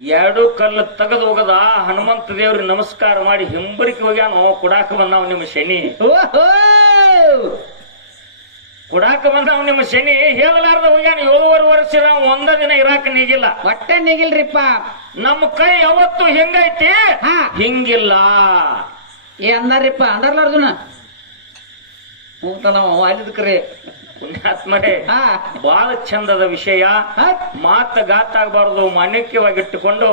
ಎರಡು ಕಲ್ಲು ತೆಗೆದು ಹೋಗದ ಹನುಮಂತ ದೇವ್ರಿಗೆ ನಮಸ್ಕಾರ ಮಾಡಿ ಹಿಂಬರಿಕೆ ಹೋಗ್ಯಾನೋ ಕುಡಾಕ ಬಂದಾವ್ ನಿಮ್ಮ ಶನಿ. ಕುಡಾಕ ಬಂದಾವ್ ನಿಮ್ಮ ಶನಿ ಹೇಳಲಾರ್ದ ಹೋಗ್ಯಾನ 7.5 ವರ್ಷ ಒಂದ ದಿನ ಇರಾಕ ನೀಗಿಲ್ಲ. ಒಟ್ಟೆ ನೀಗಿಲ್ರಿಪ್ಪ. ನಮ್ಮ ಕೈ ಯಾವತ್ತು ಹೆಂಗೈತಿ ಹಿಂಗಿಲ್ಲ. ಅಂದಾರಿಪ್ಪ ಅಂದಾರ್ಲಾರ್ದುನ ಅಲ್ಲಿದ್ಕ್ರಿ ಪುಣ್ಯಾತ್ಮರೇ ಬಹಳ ಚಂದದ ವಿಷಯ. ಮಾತು ಗಾತಾಗಬಾರದು, ಮಾನ್ಯವಾಗಿಟ್ಟುಕೊಂಡು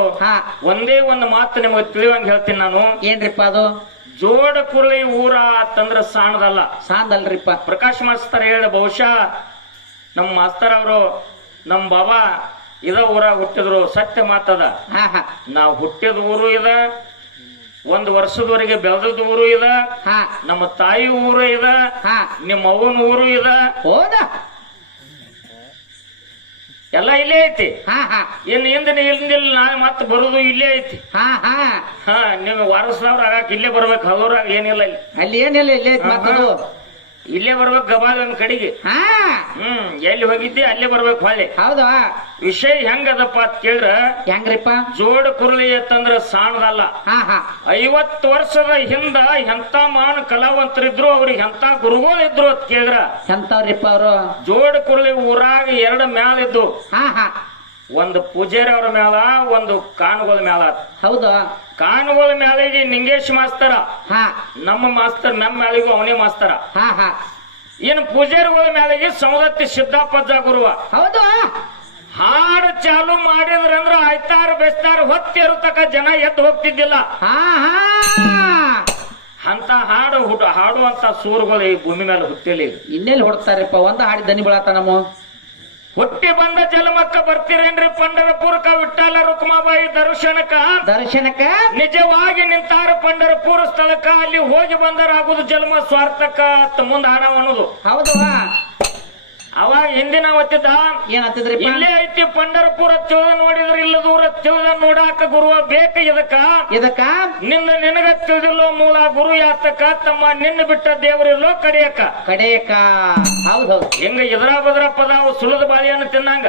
ಒಂದೇ ಒಂದು ಮಾತು ನಿಮಗೆ ತಿಳಿಯುವಂಗ ಹೇಳ್ತೀನಿ ನಾನು. ಏನ್ರಿಪ್ಪ ಅದು? ಜೋಡ ಕುರಳಿ ಊರ ಅಂತಂದ್ರ ಸಾಣದಲ್ಲ. ಸಾಣದಲ್ರಿಪ್ಪ. ಪ್ರಕಾಶ್ ಮಾಸ್ತರ್ ಹೇಳ ಬಹುಶಃ ನಮ್ಮ ಮಾಸ್ತರ್ ಅವರು ನಮ್ಮ ಬಾಬಾ ಇದ ಊರಾಗ ಹುಟ್ಟಿದ್ರು. ಸತ್ಯ ಮಾತದ. ನಾವು ಹುಟ್ಟಿದ ಊರು ಇದ, 1 ವರ್ಷದವರೆಗೆ ಬೆಳೆದ ಊರು ಇದ, ನಮ್ಮ ತಾಯಿ ಊರು ಇದ, ನಿಮ್ಮ ಅವನ ಊರು ಇದ. ಹೌದಾ? ಎಲ್ಲ ಇಲ್ಲೇ ಐತಿ. ಇನ್ನು ಹಿಂದಿಲ್ಲ ನಾಳೆ ಮತ್ತೆ ಬರುದು ಇಲ್ಲೇ ಐತಿ. ನೀವು ವಾರಸದವ್ರ ಆಗಾಕ ಇಲ್ಲೇ ಬರ್ಬೇಕು. ಹಲವ್ರಾಗ ಏನಿಲ್ಲ ಇಲ್ಲಿ. ಅಲ್ಲಿ ಏನಿಲ್ಲ, ಇಲ್ಲೇ ಐತಿ ಮಾತದು. ಇಲ್ಲೇ ಬರ್ಬೇಕು ಗಬಾದ ಒಂದ್ ಕಡೆಗೆ. ಎಲ್ಲಿ ಹೋಗಿದ್ದೆ ಅಲ್ಲೇ ಬರ್ಬೇಕು ಹೊಳ್ಳಿ. ಹೌದಾ? ವಿಷಯ ಹೆಂಗದಪ್ಪ ಅಂತ ಕೇಳ್ರ ಹೆಂಗ್ರಿಪ್ಪ? ಜೋಡ ಕುರಳಿ ಅಂತಂದ್ರ ಸಾಣದಲ್ಲ. 50 ವರ್ಷದ ಹಿಂದ ಎಂತ ಮಾನ ಕಲಾವಂತರಿದ್ರು, ಅವ್ರಿಗೆ ಎಂತ ಗುರುಗಳು ಇದ್ರು ಅಂತ ಕೇಳ್ರ ಎಂತವ್ರಿಪ್ಪ ಅವರು? ಜೋಡ ಕುರಳಿ ಊರಾಗ 2 ಮ್ಯಾಲ ಇದ್ದು. ಒಂದು ಪೂಜಾರಿ ಅವ್ರ ಮ್ಯಾಲ, ಒಂದು ಕಾನುಗಳ ಮ್ಯಾಲ. ಹೌದು. ಕಾನುಗಳ ಮ್ಯಾಲಿಗೆ ನಿಂಗೇಶ್ ಮಾಸ್ತರ, ನಮ್ಮ ಮಾಸ್ತರ್ ನಮ್ಮ ಮ್ಯಾಲಿಗೂ ಅವನೇ ಮಾಸ್ತರ. ಇನ್ನು ಪೂಜಾರಿಗಳ ಮ್ಯಾಲಿಗೆ ಸೌದತ್ತಿ ಸಿದ್ದಪ್ಪಜ್ಜ ಗುರುವ. ಹೌದು. ಹಾಡು ಚಾಲು ಮಾಡಿದ್ರಂದ್ರ ಆಯ್ತಾರ ಬೆಸ್ತಾರ ಹೊತ್ತಿರತಕ್ಕ ಜನ ಎದ್ದು ಹೋಗ್ತಿದ್ದಿಲ್ಲ. ಅಂತ ಹಾಡುವಂತ ಸೂರುಗಳು ಈ ಭೂಮಿ ಮೇಲೆ ಹುಟ್ಟಿಲಿ. ಇನ್ನೆಲ್ಲಿ ಹೊಡ್ತಾರಪ್ಪ? ಒಂದು ಹಾಡಿ ದನಿ ಬೆಳತ ನಮ್ಮ ಹುಟ್ಟಿ ಬಂದ ಜಲಮಕ್ಕ ಬರ್ತೀರೇನ್ರಿ ಪಂಡರಪುರಕ ವಿಠ್ಠಲ ರುಕ್ಮಾಬಾಯಿ ದರ್ಶನಕ್ಕ ನಿಜವಾಗಿ ನಿಂತಾರ ಪಂಡರಪುರ ಸ್ಥಳಕ್ಕ. ಅಲ್ಲಿ ಹೋಗಿ ಬಂದರಾಗುದು ಜನ್ಮ ಸ್ವಾರ್ಥಕ್ಕ ಮುಂದ ಹಾಡವ ಅನ್ನೋದು. ಹೌದು. ಅವಾಗ ಹಿಂದಿನ ಅವತ್ತಿದ್ದ ಏನತ್ತಿದ್ರಿ? ಇಲ್ಲೇ ಐತಿ ಪಂಡರಪುರ ತಿಳಿದ ನೋಡಿದ್ರ ಇಲ್ಲ ದೂರ ತಿಳಿದ ನೋಡಾಕ ಗುರುವ ಬೇಕ. ಇದಕ್ಕ ನಿನಗ ತಿಳಿದಿಲ್ಲೋ ಮೂಲ ಗುರು ಯಾತಕ ತಮ್ಮ ನಿನ್ನ ಬಿಟ್ಟ ದೇವರಿಲ್ಲೋ ಕಡಿಯಕ. ಹೌದೌದು. ಹೆಂಗ ಇದ್ರ ಬದ್ರ ಪದ ಸುಳದ ಬಾಳಿಯನ್ನು ತಿನ್ನಂಗ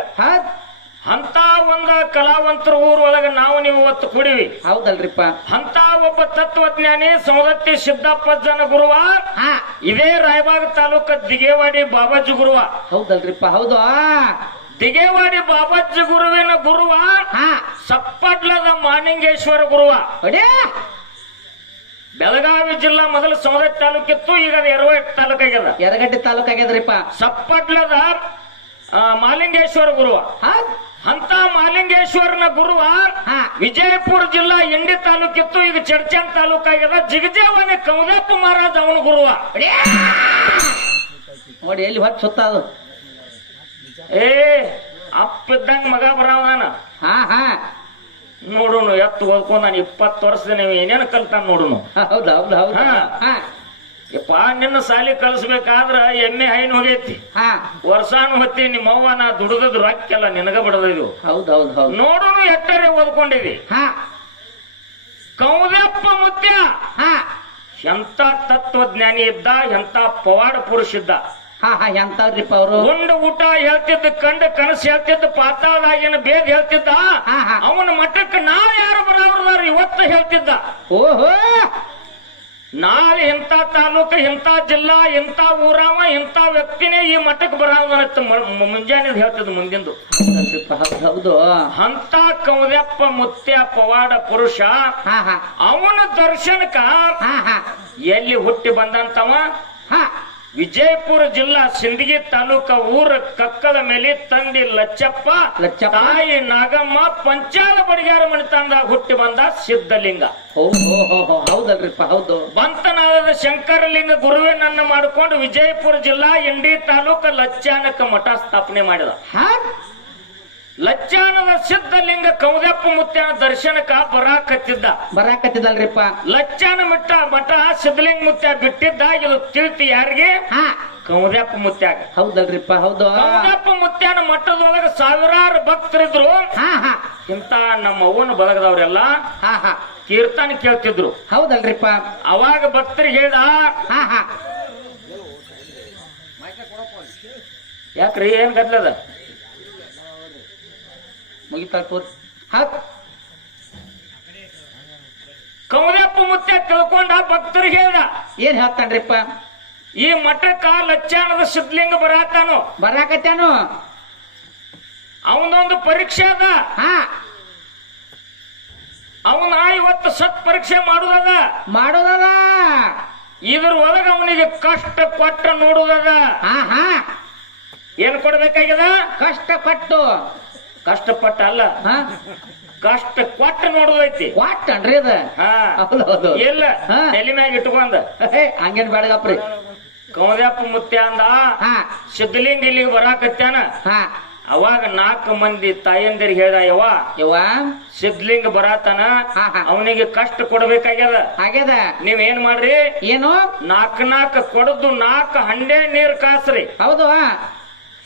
ಅಂತ ಒಂದ ಕಲಾವಂತರ ಊರೊಳಗ ನಾವು ನೀವು ಇವತ್ತು ಕೂಡಿವಿ. ಹೌದಲ್ರಿಪ್ಪ. ಅಂತ ಒಬ್ಬ ತತ್ವಜ್ಞಾನಿ ಸೌದತ್ತಿ ಸಿದ್ದಪ್ಪಜ್ಜನ ಗುರುವ. ಇದೇ ರಾಯಬಾಗ ತಾಲೂಕ ದಿಗೇವಾಡಿ ಬಾಬಾಜಿ ಗುರುವ. ಹೌದಲ್ರಿಪ್ಪ. ಹೌದು. ದಿಗೇವಾಡಿ ಬಾಬಾಜಿ ಗುರುವಿನ ಗುರುವ ಸಪ್ಪಡ್ಲದ ಮಾನಿಂಗೇಶ್ವರ ಗುರುವ. ಬೆಳಗಾವಿ ಜಿಲ್ಲಾ ಮೊದಲು ಸೌದತ್ತಿ ತಾಲೂಕಿತ್ತು, ಈಗ ಯರಗಟ್ಟಿ ತಾಲೂಕಾಗ್ಯದ. ಯರಗಟ್ಟಿ ತಾಲೂಕಾಗ್ಯದ್ರಿಪ್ಪ. ಸಪ್ಪಡ್ಲದ ಮಾಲಿಂಗೇಶ್ವರ ಗುರುವ. ಅಂತ ಮಾಲಿಂಗೇಶ್ವರನ ಗುರುವ ವಿಜಯಪುರ ಜಿಲ್ಲಾ ಇಂಡಿ ತಾಲೂಕಿತ್ತು, ಈಗ ಚಡ್ಚನ್ ತಾಲೂಕಾಗ್ಯದ. ಜಿಗಜೇವನಿ ಕೌದಪ್ಪ ಮಹಾರಾಜ್ ಅವನ ಗುರುವ. ನೋಡಿ ಎಲ್ಲಿ ಹೊತ್ತು ಸುತ್ತ ಅದು. ಅಪ್ಪಿದ್ದಂಗ ಮಗ ಬರವನ ನೋಡುನು ಎತ್ತು ಓದ್ಕೊಂಡು ನಾನು 20 ವರ್ಷದ ನೀವು ಏನೇನು ಕಲ್ತಾನ ನೋಡುನು. ಹೌದು ಹೌದು ಹೌದು. ಯಪ್ಪ ನಿನ್ನ ಸಾಲಿ ಕಳಿಸ್ಬೇಕಾದ್ರ ಎಮ್ಮೆ ಹೈನ್ ಹೋಗೈತಿ, ವರ್ಷಾನು ಹೊತ್ತಿ ನಿಮ್ಮ ಅವ್ವ ನಾ ದುಡಿದ್ ರೊಕ್ಕೆಲ್ಲ ನಿನಗ ಬಿಡದಿದ್ವು. ಹೌದೌದು ಹೌದು. ನೋಡುನು ಎಟ್ಟರೆ ಓದ್ಕೊಂಡಿದಿ. ಕೌದಪ್ಪ ಮುತ್ಯ ಎಂತ ತತ್ವಜ್ಞಾನಿ ಇದ್ದ, ಎಂತ ಪವಾಡ ಪುರುಷ ಇದ್ದ. ಎಂತವ್ರಿಪ್ಪ ಅವರು? ಉಂಡು ಊಟ ಹೇಳ್ತಿದ್ದ, ಕಂಡ ಕನಸು ಹೇಳ್ತಿದ್ದ, ಪಾತಾಳದಾಗಿನ ಬೇಗ ಹೇಳ್ತಿದ್ದ. ಅವನ ಮಠಕ್ಕೆ ನಾಳೆ ಯಾರು ಬರೋರು ಇವತ್ತು ಹೇಳ್ತಿದ್ದ. ಓಹೋ, ನಾಳೆ ಇಂಥ ತಾಲೂಕ, ಇಂಥ ಜಿಲ್ಲಾ, ಇಂಥ ಊರಾವ, ಇಂಥ ವ್ಯಕ್ತಿನೇ ಈ ಮಠಕ್ಕೆ ಬರೋದನ್ನ ಮುಂಜಾನೆ ಹೇಳ್ತಿದ್ದ ಮುಂದಿಂದು. ಹೌದು. ಅಂತ ಕೌದಪ್ಪ ಮುತ್ಯ ಪವಾಡ ಪುರುಷ. ಅವನ ದರ್ಶನಕ್ಕ ಎಲ್ಲಿ ಹುಟ್ಟಿ ಬಂದಂತವ ವಿಜಯಪುರ ಜಿಲ್ಲಾ ಸಿಂದಗಿ ತಾಲೂಕ ಊರ ಕಕ್ಕಲ ಮೇಲೆ ತಂದೆ ಲಚ್ಚಪ್ಪ, ತಾಯಿ ನಾಗಮ್ಮ, ಪಂಚಾಲ ಬಡಿಗಾರ ಮಣಿತಂದಾಗ ಹುಟ್ಟಿ ಬಂದ ಸಿದ್ಧಲಿಂಗ. ಹೌದಲ್ರಿಪ್ಪ. ಹೌದು. ಬಂತನಾದ ಶಂಕರಲಿಂಗ ಗುರುವಿನನ್ನ ಮಾಡಿಕೊಂಡು ವಿಜಯಪುರ ಜಿಲ್ಲಾ ಇಂಡಿ ತಾಲೂಕ ಲಚ್ಚಾನಕ ಮಠ ಸ್ಥಾಪನೆ ಮಾಡಿದ. ಲಚ್ಚಾನದ ಸಿದ್ಧಲಿಂಗ ಕೌದಪ್ಪ ಮುತ್ಯನ ದರ್ಶನಕ್ಕ ಬರಾಕತ್ತಿದ್ದಲ್ರಿಪ್ಪ. ಲಚ್ಚಾನ ಮಠ ಸಿದ್ಧಲಿಂಗ ಮುತ್ಯ ಬಿಟ್ಟಿದ್ದ. ಇದು ತಿಳಿತಿ ಯಾರಿಗೆ? ಕೌದಪ್ಪ ಮುತ್ಯಾಗ. ಹೌದಲ್ರಿಪ್ಪ. ಹೌದು. ಕೌದಪ್ಪ ಮುತ್ಯನ ಮಠದೊಳಗ ಸಾವಿರಾರು ಭಕ್ತರಿದ್ರು. ಇಂತ ನಮ್ಮ ಅವ್ವನ ಬಳಗದವ್ರೆಲ್ಲ ಕೀರ್ತನ ಕೇಳ್ತಿದ್ರು. ಹೌದಲ್ರಿಪ್ಪ. ಅವಾಗ ಭಕ್ತರಿಗೆ ಹೇಳ್ದ, ಯಾಕ್ರಿ ಏನ್ ಗದ್ಲದ ಮುಗಿತಾ ಭಕ್ತರಿಗೆ ಹೇಳ್ದ, ಏನ್ ಹೇಳ್ತಾನ್ರಿಪ್ಪ? ಈ ಮಠಕ್ಕ ಲಚ್ಚಾಣದ ಸಿದ್ಧಲಿಂಗ ಬರಾತಾನು, ಬರಾಕತ್ಯಾನು. ಅವನೊಂದು ಪರೀಕ್ಷೆ ಅದ, ಹಾ ಅವನ ಇವತ್ತು ಸತ್ ಪರೀಕ್ಷೆ ಮಾಡುದದ, ಮಾಡೋದದ. ಇದ್ರ ಒಳಗ ಅವನಿಗೆ ಕಷ್ಟ ಕೊಟ್ಟ ನೋಡುದದ. ಹಾ ಹಾ ಏನ್ ಕೊಡ್ಬೇಕಾಗ್ಯದ? ಕಷ್ಟಪಟ್ಟು. ಕಷ್ಟಪಟ್ಟ ಅಲ್ಲ, ಹಾ ಕಷ್ಟ ಕೊಟ್ಟ ನೋಡುದೈತಿ. ವಾಟನ್ರಿ ಅದ. ಹಾ ಹೌದೌದು. ಇಲ್ಲ ಹಾ. ತಲೆ ಮ್ಯಾಗ ಇಟ್ಕೊಂಡ ಹಂಗೇನ್ ಬೇಡಗಪ್ರಿ. ಕೌದ್ಯಪ್ಪ ಮುತ್ಯ ಅಂದ, ಹಾ ಸಿದ್ಧಲಿಂಗ ಇಲ್ಲಿಗೆ ಬರಾಕತ್ಯಾನ. ಹಾ ಅವಾಗ 4 ಮಂದಿ ತಾಯಂದಿರಿಗೆ ಹೇಳ್ದ, ಯವ್ವ ಯವ್ವ ಸಿದ್ಧಲಿಂಗ ಬರಾತನ, ಹಾ, ಹಾ. ಅವನಿಗೆ ಕಷ್ಟ ಕೊಡ್ಬೇಕಾಗ್ಯದ. ಆಗ್ಯದ. ನೀವ್ ಏನ್ ಮಾಡ್ರಿ, ಏನು? 4 ಕೊಡದು 4 ಹಂಡೆ ನೀರ್ ಕಾಸ್ರಿ. ಹೌದು.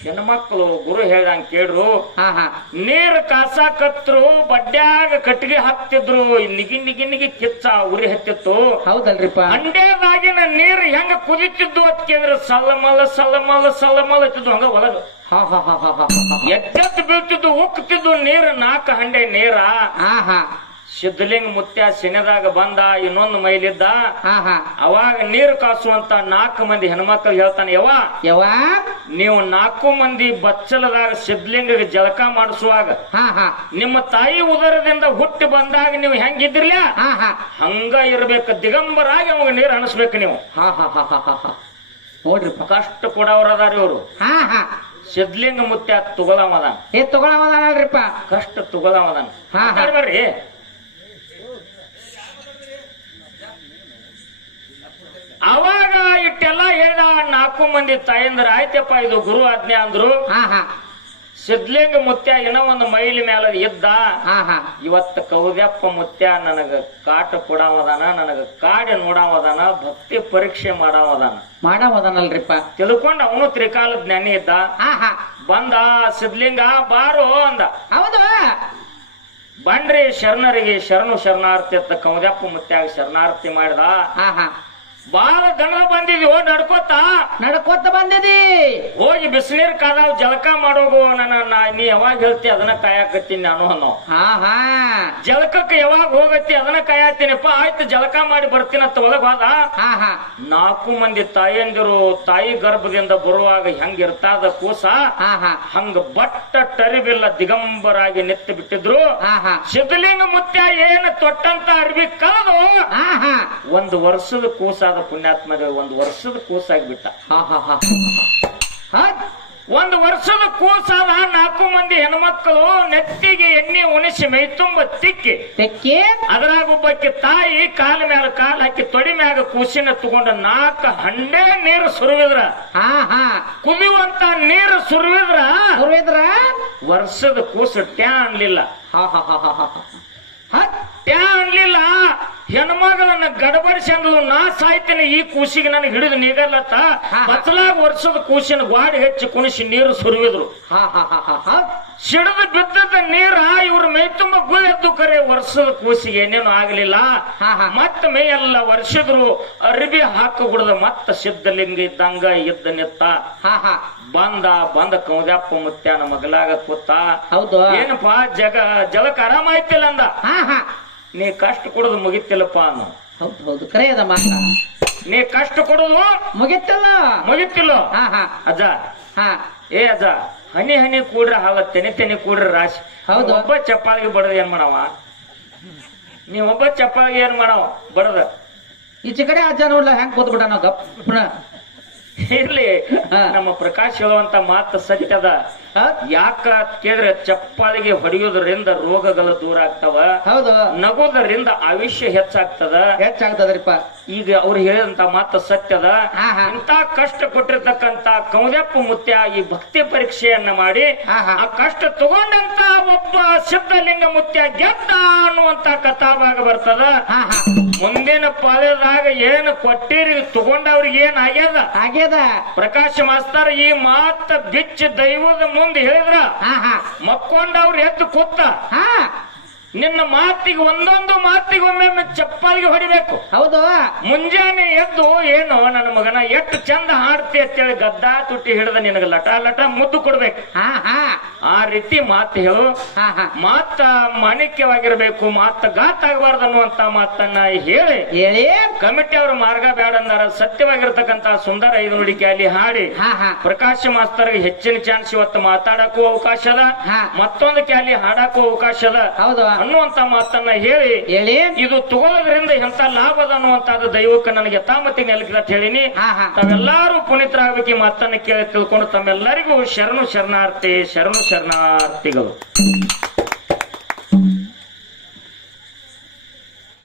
ಹೆಣ್ಮಕ್ಳು ಗುರು ಹೇಳ್ದಂಗ್ ಕೇಳ್ರು. ಹಾ ಹಾ ನೀರ್ ಕಾಸಾಕತ್ರು, ಬಡ್ಡ್ಯಾಗ ಕಟ್ಟಿಗೆ ಹಾಕ್ತಿದ್ರು, ನಿಗಿ ನಿಗಿ ನಿಗಿ ಕಿಚ್ಚ ಉರಿ ಹತ್ತಿತ್ತು. ಹೌದಲ್ರಿಪ್ಪ. ಹಂಡೆದಾಗಿನ ನೀರ್ ಹೆಂಗ ಕುದಿತಿದ್ದು ಅಂತ ಕೇಳಿದ್ರೆ ಸಲ್ಲಮಲ್ಲ ಸಲ್ಲಮಲ್ಲ ಸಲ್ಲಮಲ್ಲ ಹತ್ತಿದ್ದು. ಹಂಗ ಒಳಗ ಹಾ ಹಾ ಹಾ ಹಾ ಹಾ ಎದ್ದೆದ್ದು ಬೀಳ್ತಿದ್ದು, ಉಕ್ತಿದ್ದು ನೀರ್ 4 ಹಂಡೆ ನೀರ. ಹಾ ಹಾ ಸಿದ್ಧಲಿಂಗ ಮುತ್ಯ ಸೆನೆದಾಗ ಬಂದ, ಇನ್ನೊಂದು ಮೈಲಿದ್ದ. ಹಾ ಹಾ ಅವಾಗ ನೀರು ಕಾಸುವಂತ 4 ಮಂದಿ ಹೆಣ್ಮಕ್ಳು ಹೇಳ್ತಾನೆ, ಯವ್ವ ಯವ್ವ ನೀವು 4 ಮಂದಿ ಬಚ್ಚಲದಾಗ ಸಿದ್ಧಲಿಂಗ ಜಳಕ ಮಾಡಿಸುವಾಗ ಹಾ ಹಾ ನಿಮ್ಮ ತಾಯಿ ಉದರದಿಂದ ಹುಟ್ಟಿ ಬಂದಾಗ ನೀವು ಹೆಂಗಿದ್ರಲ್ಲ ಹಾ ಹಾ ಹಂಗ ಇರ್ಬೇಕು, ದಿಗಂಬರಾಗಿ ಅವಾಗ ನೀರು ಅನಿಸ್ಬೇಕು ನೀವು. ಹಾ ಹಾ ಹಾ ಹಾ ಹಾ ಹಾ ನೋಡ್ರಿಪ್ಪ. ಕಷ್ಟ ಕೊಡವ್ರದಾರ ಇವ್ರು. ಹಾ ಹಾ ಸಿದ್ಧಲಿಂಗ ಮುತ್ಯ ತುಗಳಮದಾನ, ತಗೊಳವದಲ್ರಿಪ್ಪ. ಕಷ್ಟ ತುಗಳಮದಾನ. ಹಾ, ಹಾ. ಬರ್ರಿ ಅವಾಗ ಇಟ್ಟೆಲ್ಲ ಹೇಳ್ದ 4 ಮಂದಿ ತಾಯಂದ್ರ, ಆಯ್ತಪ್ಪ ಇದು ಗುರು ಆಜ್ಞೆ ಅಂದ್ರು. ಹಾ ಹಾ ಸಿದ್ಧಲಿಂಗ ಮುತ್ಯ ಏನೋ ಒಂದು ಮೈಲಿ ಮೇಲೆ ಇದ್ದ. ಹಾ ಹಾ ಇವತ್ತು ಕೌದ್ಯಪ್ಪ ಮುತ್ಯ ನನಗ ಕಾಟ ಕೊಡಾವದಾನ, ನನಗ ಕಾಡಿ ನೋಡಾವದಾನ, ಭಕ್ತಿ ಪರೀಕ್ಷೆ ಮಾಡಾವದಾನ ಮಾಡವದನಲ್ರಿಪ್ಪ. ತಿಳ್ಕೊಂಡ ಅವನು ತ್ರಿಕಾಲ ಜ್ಞಾನಿ ಇದ್ದ. ಹಾ ಹಾ ಬಂದ ಸಿದ್ಧಲಿಂಗ ಬಾರೋ ಅಂದ. ಹೌದು. ಬಂಡ್ರಿ ಶರಣರಿಗೆ ಶರಣು ಶರಣಾರ್ಥಿ ಅಂತ ಕೌದ್ಯಪ್ಪ ಮುತ್ಯಾಗ ಶರಣಾರ್ಥಿ ಮಾಡಿದ. ಹಾ ಹಾ ಬಾಳ ದನ ಬಂದಿದ್ಯೋ ನಡ್ಕೋತ ನಡ್ಕೋತ ಬಂದಿದಿ. ಹೋಗಿ ಬಿಸಿನೀರ್ ಕಾದಾವ್ ಜಳಕ ಮಾಡೋಗು. ನೀ ಯಾವಾಗ ಹೇಳ್ತಿ ಅದನ್ನ ಕಾಯಕತ್ತೀನಿ ನಾನು ಅನ್ನೋ. ಹಾ ಹಾ ಜಳಕಕ್ಕೆ ಯಾವಾಗ ಹೋಗತ್ತಿ ಅದನ್ನ ಕಾಯತ್ತೀನಪ್ಪ. ಆಯ್ತು ಜಳಕ ಮಾಡಿ ಬರ್ತೀನಂತ ಒಳಗ್ ಹೋದ. ಹಾ ಹಾ 4 ಮಂದಿ ತಾಯಂದಿರು ತಾಯಿ ಗರ್ಭದಿಂದ ಬರುವಾಗ ಹೆಂಗ ಇರ್ತಾದ ಕೂಸ, ಹಾ ಹಾ ಹಂಗ ಬಟ್ಟ ಟರಿಬಿಲ್ಲ ದಿಗಂಬರಾಗಿ ನಿಂತು ಬಿಟ್ಟಿದ್ರು. ಹಾ ಹಾ ಸಿದ್ಧಲಿಂಗ ಮುತ್ಯ ಏನ್ ತೊಟ್ಟಂತ ಅರ್ಬಿ ಕಳೆದು ಹಾ ಹಾ 1 ವರ್ಷದ ಕೂಸಾದ ಪುಣ್ಯಾತ್ಮಗ 1 ವರ್ಷದ ಕೂಸಾಗ್ಬಿಟ್ಟ. ಹಾ ಹಾ ಹಾ ಹಾ 1 ವರ್ಷದ ಕೂಸಾದ 4 ಮಂದಿ ಹೆಣ್ಮಕ್ಕಳು ನೆತ್ತಿಗೆ ಎಣ್ಣೆ ಉಣಿಸಿ ಮೈ ತುಂಬ ತಿಕ್ಕಿ ತೆಕ್ಕಿ ಅದ್ರಾಗ ಒಬ್ಬಕ್ಕೆ ತಾಯಿ ಕಾಲ ಮ್ಯಾಲ ಕಾಲ್ ಹಾಕಿ ತೊಡಿ ಮ್ಯಾಗ ಕೂಸಿನ ತಗೊಂಡ 4 ಹಂಡೆ ನೀರು ಸುರುವಿದ್ರ. ಹಾ ಹಾ ಕುದಿಯುವಂತ ನೀರು ಸುರುವಿದ್ರ ಸುರುವಿದ್ರ ವರ್ಷದ ಕೂಸು ಟ್ಯಾ ಅನ್ಲಿಲ್ಲ. ಹಾ ಹಾ ಹಾ ಹಾ ಹಾ ಹಾ ಟ್ಯಾ ಅನ್ಲಿಲ್ಲ. ಹೆಣ್ಮಗಳನ್ನ ಗಡಬಡಿಸಿ ಅಂದ್ಲು, ನಾ ಸಾಯ್ತೇನೆ ಈ ಕೂಸಿಗೆ ನನಗೆ ಹಿಡಿದು ನೀಗಲ್ಲತ್ತ. ಬಚ್ಚಲಾಗ ವರ್ಷದ ಕೂಸಿನ ಗ್ವಾಡಿ ಹೆಚ್ಚಿ ಕುಣಿಸಿ ನೀರು ಸುರುವಿದ್ರು. ಹಾ ಹಾ ಹಾ ಹಾ ಹಾ ಸಿಡಿದು ಬಿದ್ದದ ನೀರ ಇವ್ರ ಮೈ ತುಂಬ ಗುಳೆದ್ದು ಕರೆ ವರ್ಷದ ಕೂಸಿಗೆ ಏನೇನು ಆಗ್ಲಿಲ್ಲ. ಮತ್ತ ಮೈ ಎಲ್ಲ ವರ್ಷದ್ರು, ಅರಿಬಿ ಹಾಕ ಬಿಡದ ಮತ್ತ ಸಿದ್ಧಲಿಂಗ ಇದ್ದಂಗ ಇದ್ದ ನಿತ್ತ. ಬಂದ ಕೌದ್ಯಪ್ಪ ಮುತ್ಯಾನ ಮಗಲಾಗ ಕೂತ. ಹೌದು. ಏನಪ್ಪಾ ಜಲಕ್ ಆರಾಮ ಆಯ್ತಿಲ್ಲ ಅಂದ. ನೀ ಕಷ್ಟ ಕೊಡೋದು ಮುಗಿತಿಲ್ಲಪ್ಪ ಅನ್ನು. ಹೌದು ಹೌದು ಕರೆ ಅದ ಮಾತ. ನೀ ಕಷ್ಟ ಕೊಡೋದು ಮುಗಿತಿಲ್ಲ. ಅಜ್ಜ ಏ ಅಜ್ಜ ಹನಿ ಹನಿ ಕೂಡ್ರ ಹಾಲ ತೆನಿ ತೆನಿ ಕೂಡ್ರ ರಾಶಿ. ಹೌದು. ಒಬ್ಬ ಚಪ್ಪಾಳಿಗೆ ಬಡದ ಏನ್ ಮಾಡವ, ನೀ ಒಬ್ಬ ಚಪ್ಪಾಳಿಗೆ ಏನ್ ಮಾಡವ ಬಡದ. ಈಚೆ ಕಡೆ ಅಜ್ಜ ನೋಡ್ಲ ಹೆಂಗ್ ಕೂತ್ಬಿಟ್ಟ ನಾವು ಗಪ್ನ. ಇರ್ಲಿ, ನಮ್ಮ ಪ್ರಕಾಶ್ ಹೇಳುವಂತ ಮಾತು ಸತ್ಯದ. ಯಾಕ ಕೇಳಿದ್ರೆ ಚಪ್ಪಾಳಿಗೆ ಹೊಡೆಯೋದ್ರಿಂದ ರೋಗಗಳು ದೂರ ಆಗ್ತಾವ. ಹೌದು. ನಗೋದ್ರಿಂದ ಆಯುಷ್ಯ ಹೆಚ್ಚಾಗ್ತದ್ರಿಪ್ಪ. ಈಗ ಅವ್ರು ಹೇಳಿದಂತ ಮಾತು ಸತ್ಯದ. ಇಂತ ಕಷ್ಟ ಕೊಟ್ಟಿರ್ತಕ್ಕಂತ ಕೌದ್ಯಪ್ಪ ಮುತ್ಯ ಈ ಭಕ್ತಿ ಪರೀಕ್ಷೆಯನ್ನ ಮಾಡಿ ಆ ಕಷ್ಟ ತಗೊಂಡಂತ ಒಬ್ಬ ಸಿದ್ಧಲಿಂಗ ಮುತ್ಯ ಗೆದ್ದ ಅನ್ನುವಂತ ಕಥಾಭಾಗ ಬರ್ತದ. ಮುಂದಿನ ಪಾಳ್ಯದಾಗ ಏನು ಕೊಟ್ಟಿರಿ ತಗೊಂಡವ್ರಿಗೆ ಏನ್ ಆಗ್ಯದ ಪ್ರಕಾಶ್ ಮಾಸ್ತರ್ ಈ ಮಾತ ಬಿಚ್ಚಿ ದೈವದ ಮುಂದೆ ಹೇಳಿದ್ರ ಮಕ್ಕೊಂಡವ್ರು ಎದ್ದು ಕೂತ ನಿನ್ನ ಮಾತಿಗೆ ಒಂದೊಂದು ಮಾತಿಗೆ ಒಮ್ಮೆ ಚಪ್ಪಾಳಿಗೆ ಹೊಡಿಬೇಕು. ಹೌದು. ಮುಂಜಾನೆ ಎದ್ದು ಏನು ನನ್ನ ಮಗನ ಎಷ್ಟು ಚಂದ ಹಾಡ್ತಿ ಅಂತೇಳಿ ಗದ್ದಾ ತುಟ್ಟಿ ಹಿಡಿದ ನಿನಗ ಲಟ ಲಟ ಮುದ್ದು ಕೊಡ್ಬೇಕು. ಆ ರೀತಿ ಮಾತು ಹೇಳು. ಹಾ ಹಾ ಮಾತ ಮಾಣಿಕ್ಯವಾಗಿರ್ಬೇಕು, ಮಾತ ಗಾತ ಆಗಬಾರ್ದು ಅನ್ನುವಂತ ಮಾತನ್ನ ಹೇಳಿ ಹೇಳಿ ಕಮಿಟಿ ಅವರು ಮಾರ್ಗ ಬೇಡ ಅಂದಾರ. ಸತ್ಯವಾಗಿರ್ತಕ್ಕಂತ ಸುಂದರ 5 ನುಡಿಕೆ ಅಲ್ಲಿ ಹಾಡಿ ಹಾ ಹಾ ಪ್ರಕಾಶ್ ಮಾಸ್ತರ್ಗೆ ಹೆಚ್ಚಿನ ಚಾನ್ಸ್ ಇವತ್ತು ಮಾತಾಡಕ್ಕೂ ಅವಕಾಶ ಅದ, ಹಾ. ಮತ್ತೊಂದು ಕ್ಯಾಲಿ ಹಾಡಕ್ಕೂ ಅವಕಾಶ ಅದ ಹೌದು ಅನ್ನುವಂತ ಮಾತನ್ನ ಹೇಳಿ ಹೇಳಿ ಇದು ತಗೊಳ್ಳೋದ್ರಿಂದ ಎಂತ ಲಾಭ ಅದ ಅನ್ನುವಂತಾದ ದೈವಕ್ಕೆ ನನಗೆ ಯಥಾಮತಿ ನೆಲಕಿದ ಅಂತ ಹೇಳಿನಿ. ಹಾ ಹಾ ತಾವೆಲ್ಲಾರು ಪುನೀತರಾಗಬೇಕು ಈ ಮಾತನ್ನ ಕೇಳಿ ತಿಳ್ಕೊಂಡು ತಮ್ಮೆಲ್ಲರಿಗೂ ಶರಣು ಶರಣಾರ್ಥಿ ಶರಣು ಶರಣಾರ್ಥಿಗಳು.